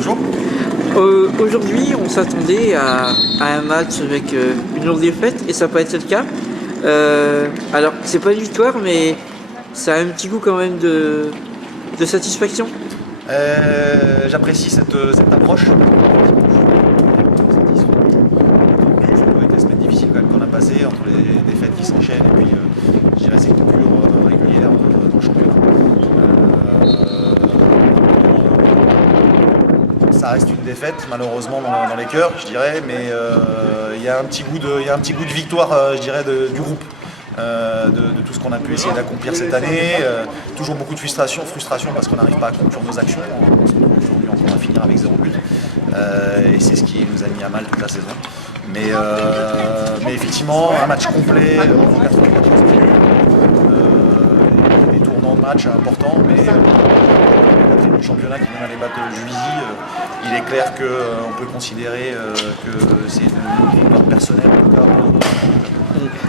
bonjour. Aujourd'hui, on s'attendait à un match avec une lourde défaite et ça n'a pas été le cas. Alors, c'est pas une victoire, mais ça a un petit goût quand même de satisfaction. J'apprécie cette approche. Avec les semaines difficiles quand même qu'on a passées, entre les défaites qui s'enchaînent et puis je dirais ces coupures régulières dans le championnat. Ça reste une défaite malheureusement dans les cœurs, je dirais, mais il y a un petit goût de victoire, je dirais, du groupe. De tout ce qu'on a pu essayer d'accomplir cette année. Toujours beaucoup de frustration parce qu'on n'arrive pas à conclure nos actions. On se retrouve aujourd'hui encore à finir avec 0 but. Et c'est ce qui nous a mis à mal toute la saison. Mais effectivement, un match complet, 94 minutes, des tournants de match importants, mais le championnat qui vient d'aller battre Juvisy, il est clair qu'on peut considérer que c'est une victoire personnelle en tout cas.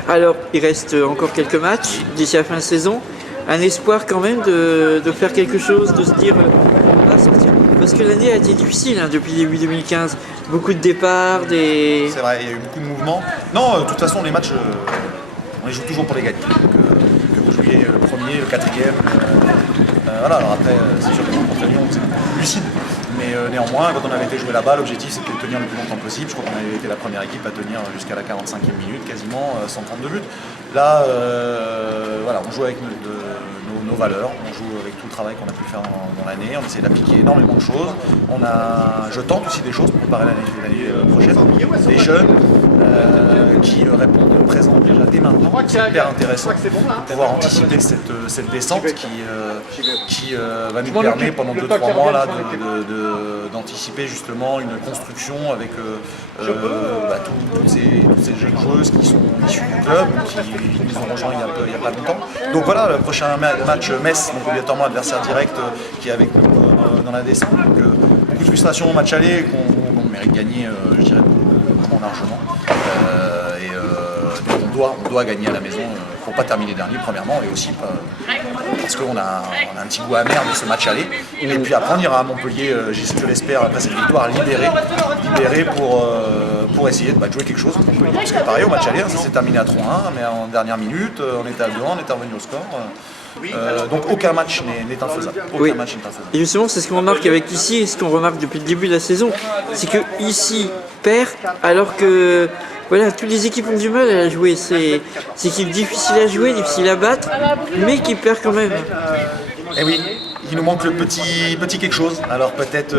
Alors, il reste encore quelques matchs d'ici la fin de saison. Un espoir quand même de faire quelque chose, de se dire on va sortir. Parce que l'année a été difficile depuis début 2015. Beaucoup de départs, C'est vrai, il y a eu beaucoup de mouvements. Non, de toute façon, les matchs, on les joue toujours pour les gagner. Donc, que vous jouiez le premier, le quatrième. Voilà, alors après, c'est sûr que contre Lyon, c'est plus lucide. Mais néanmoins, quand on avait été joué là-bas, l'objectif c'était de tenir le plus longtemps possible. Je crois qu'on avait été la première équipe à tenir jusqu'à la 45e minute, quasiment, sans prendre de but. Là, voilà, on joue avec nos valeurs, on joue avec tout le travail qu'on a pu faire dans l'année, on essaie d'appliquer énormément de choses. Je tente aussi des choses pour préparer l'année prochaine. Des jeunes qui répondent présents déjà dès maintenant. C'est hyper intéressant de pouvoir anticiper cette descente qui va nous permettre pendant 2-3 mois là, d'anticiper justement une construction avec toutes ces jeunes joueuses qui sont issues du club, qui nous ont rejoints il n'y a pas longtemps. Donc voilà, le prochain match Metz, donc obligatoirement adversaire direct qui est avec nous dans la descente. Donc, beaucoup de frustration au match aller qu'on mérite de gagner, je dirais, vraiment largement. On doit gagner à la maison pour ne pas terminer dernier premièrement et aussi parce qu'on a un petit goût amer de ce match aller. Et puis après on ira à Montpellier, je l'espère, après cette victoire libérée pour essayer de jouer quelque chose. Montpellier, parce que pareil au match aller, ça s'est terminé à 3-1, mais en dernière minute, on était à 2-1, on était revenu au score. Donc aucun match n'est infaisable. Et justement, c'est ce qu'on remarque avec ici et ce qu'on remarque depuis le début de la saison, c'est que ici perd alors que voilà, toutes les équipes ont du mal à jouer. C'est équipe difficile à jouer, difficile à battre, mais qui perd quand même. Et oui, il nous manque le petit quelque chose. Alors peut-être,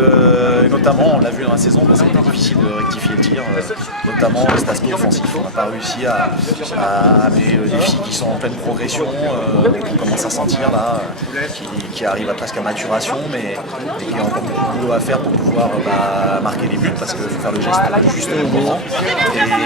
notamment, on l'a vu dans la saison, ça a été difficile de rectifier le tir, notamment cet aspect offensif. On n'a pas réussi à amener des filles qui sont en pleine progression, qui commencent à sentir là, qui arrivent à presque à maturation, mais qui ont encore beaucoup de boulot à faire pour pouvoir marquer des buts, parce qu'il faut faire le geste juste au bon moment.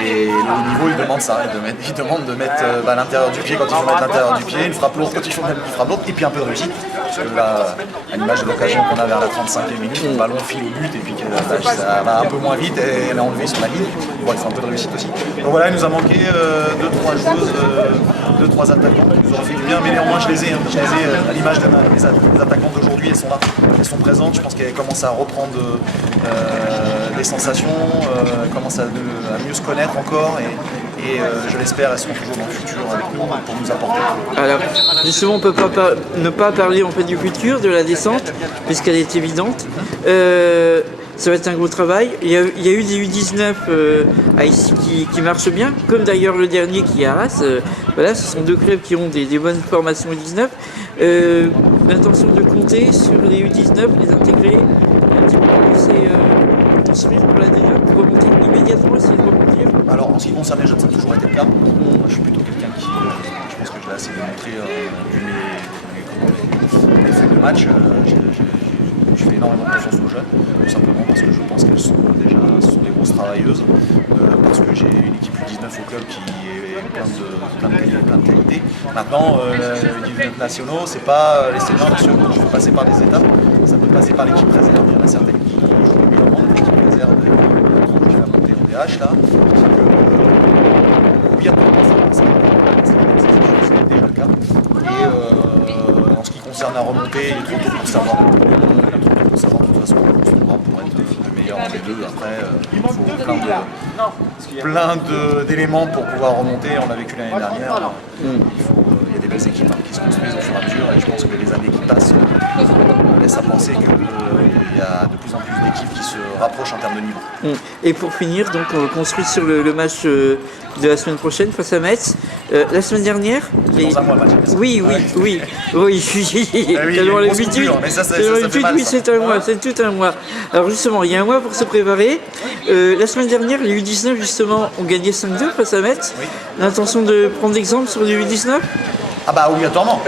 Et le haut niveau, il demande ça, il demande de mettre à l'intérieur du pied quand il faut mettre l'intérieur du pied, une frappe lourde quand il faut mettre une frappe lourde, et puis un peu de réussite. Parce que là, à l'image de l'occasion qu'on a vers la 35e minute, le ballon file au but et puis ça va un peu moins vite et elle est enlevée sur la ligne. Bon, il faut un peu de réussite aussi. Donc voilà, il nous a manqué 2-3 joueuses, 2-3 attaquants qui nous auraient fait du bien, mais néanmoins je les ai à l'image des attaquantes d'aujourd'hui, elles sont là, elles sont présentes. Je pense qu'elles commencent à reprendre des sensations, elles commencent à mieux se connaître encore et je l'espère, elles seront toujours dans le futur avec nous pour nous apporter. Alors, justement, on ne peut pas ne pas parler en fait du futur, de la descente, puisqu'elle est évidente. Ça va être un gros travail. Il y a eu des U19 à ici qui marchent bien, comme d'ailleurs le dernier qui est à Arras. Voilà, ce sont deux clubs qui ont des bonnes formations U19. L'intention de compter sur les U19, les intégrer un petit peu plus et construire pour la D2, pour remonter immédiatement, essayer de rebondir. Alors en ce qui concerne les jeunes, ça a toujours été le cas. Moi, je suis plutôt quelqu'un qui, je pense que je l'ai assez démontré vu mes faits de match. Je fais énormément confiance aux jeunes, tout simplement parce que je pense qu'elles sont déjà des grosses travailleuses, parce que j'ai une équipe U19 au club qui est plein de qualité. Maintenant, les U19 nationaux, c'est pas les seniors nationaux, il faut passer par des étapes, ça peut passer par l'équipe réserve. Il y en a certaines qui jouent régulièrement, l'équipe réserve qui va monter au DH là. Obligatoirement, c'est déjà le cas. Et en ce qui concerne la remontée, il est trop tôt pour savoir. De toute façon, on se pour être entre les deux. Après, il faut plein d'éléments pour pouvoir remonter. On l'a vécu l'année dernière. Il y a des belles équipes qui se construisent au fur et à mesure et je pense que les années qui passent laissent à penser qu'il y a de plus en plus d'équipes qui se rapprochent en termes de niveau. Et pour finir, donc on construit sur le match de la semaine prochaine face à Metz. La semaine dernière, Dans un mois, match. oui, il y a tellement une grosse l'habitude. coupure, mais ça fait mal, Oui, ça. c'est un mois, c'est tout un mois. Alors justement, il y a un mois pour se préparer. La semaine dernière, les U19 justement ont gagné 5-2 face à Metz. Oui. L'intention de prendre exemple sur les U19 ? Ah bah obligatoirement.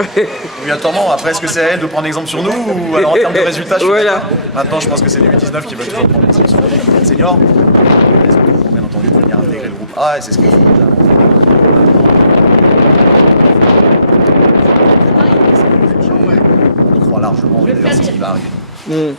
Obligatoirement. Après, est-ce que c'est à elle de prendre exemple sur nous ou alors en termes de résultats, je suis Voilà. d'accord. Maintenant, je pense que c'est les U19 qui veulent toujours prendre exemple sur les seniors. Ils ont toujours, bien entendu, de venir intégrer le groupe A et c'est ce qu'ils font déjà. On y croit largement, et d'ailleurs c'est ce qui va arriver.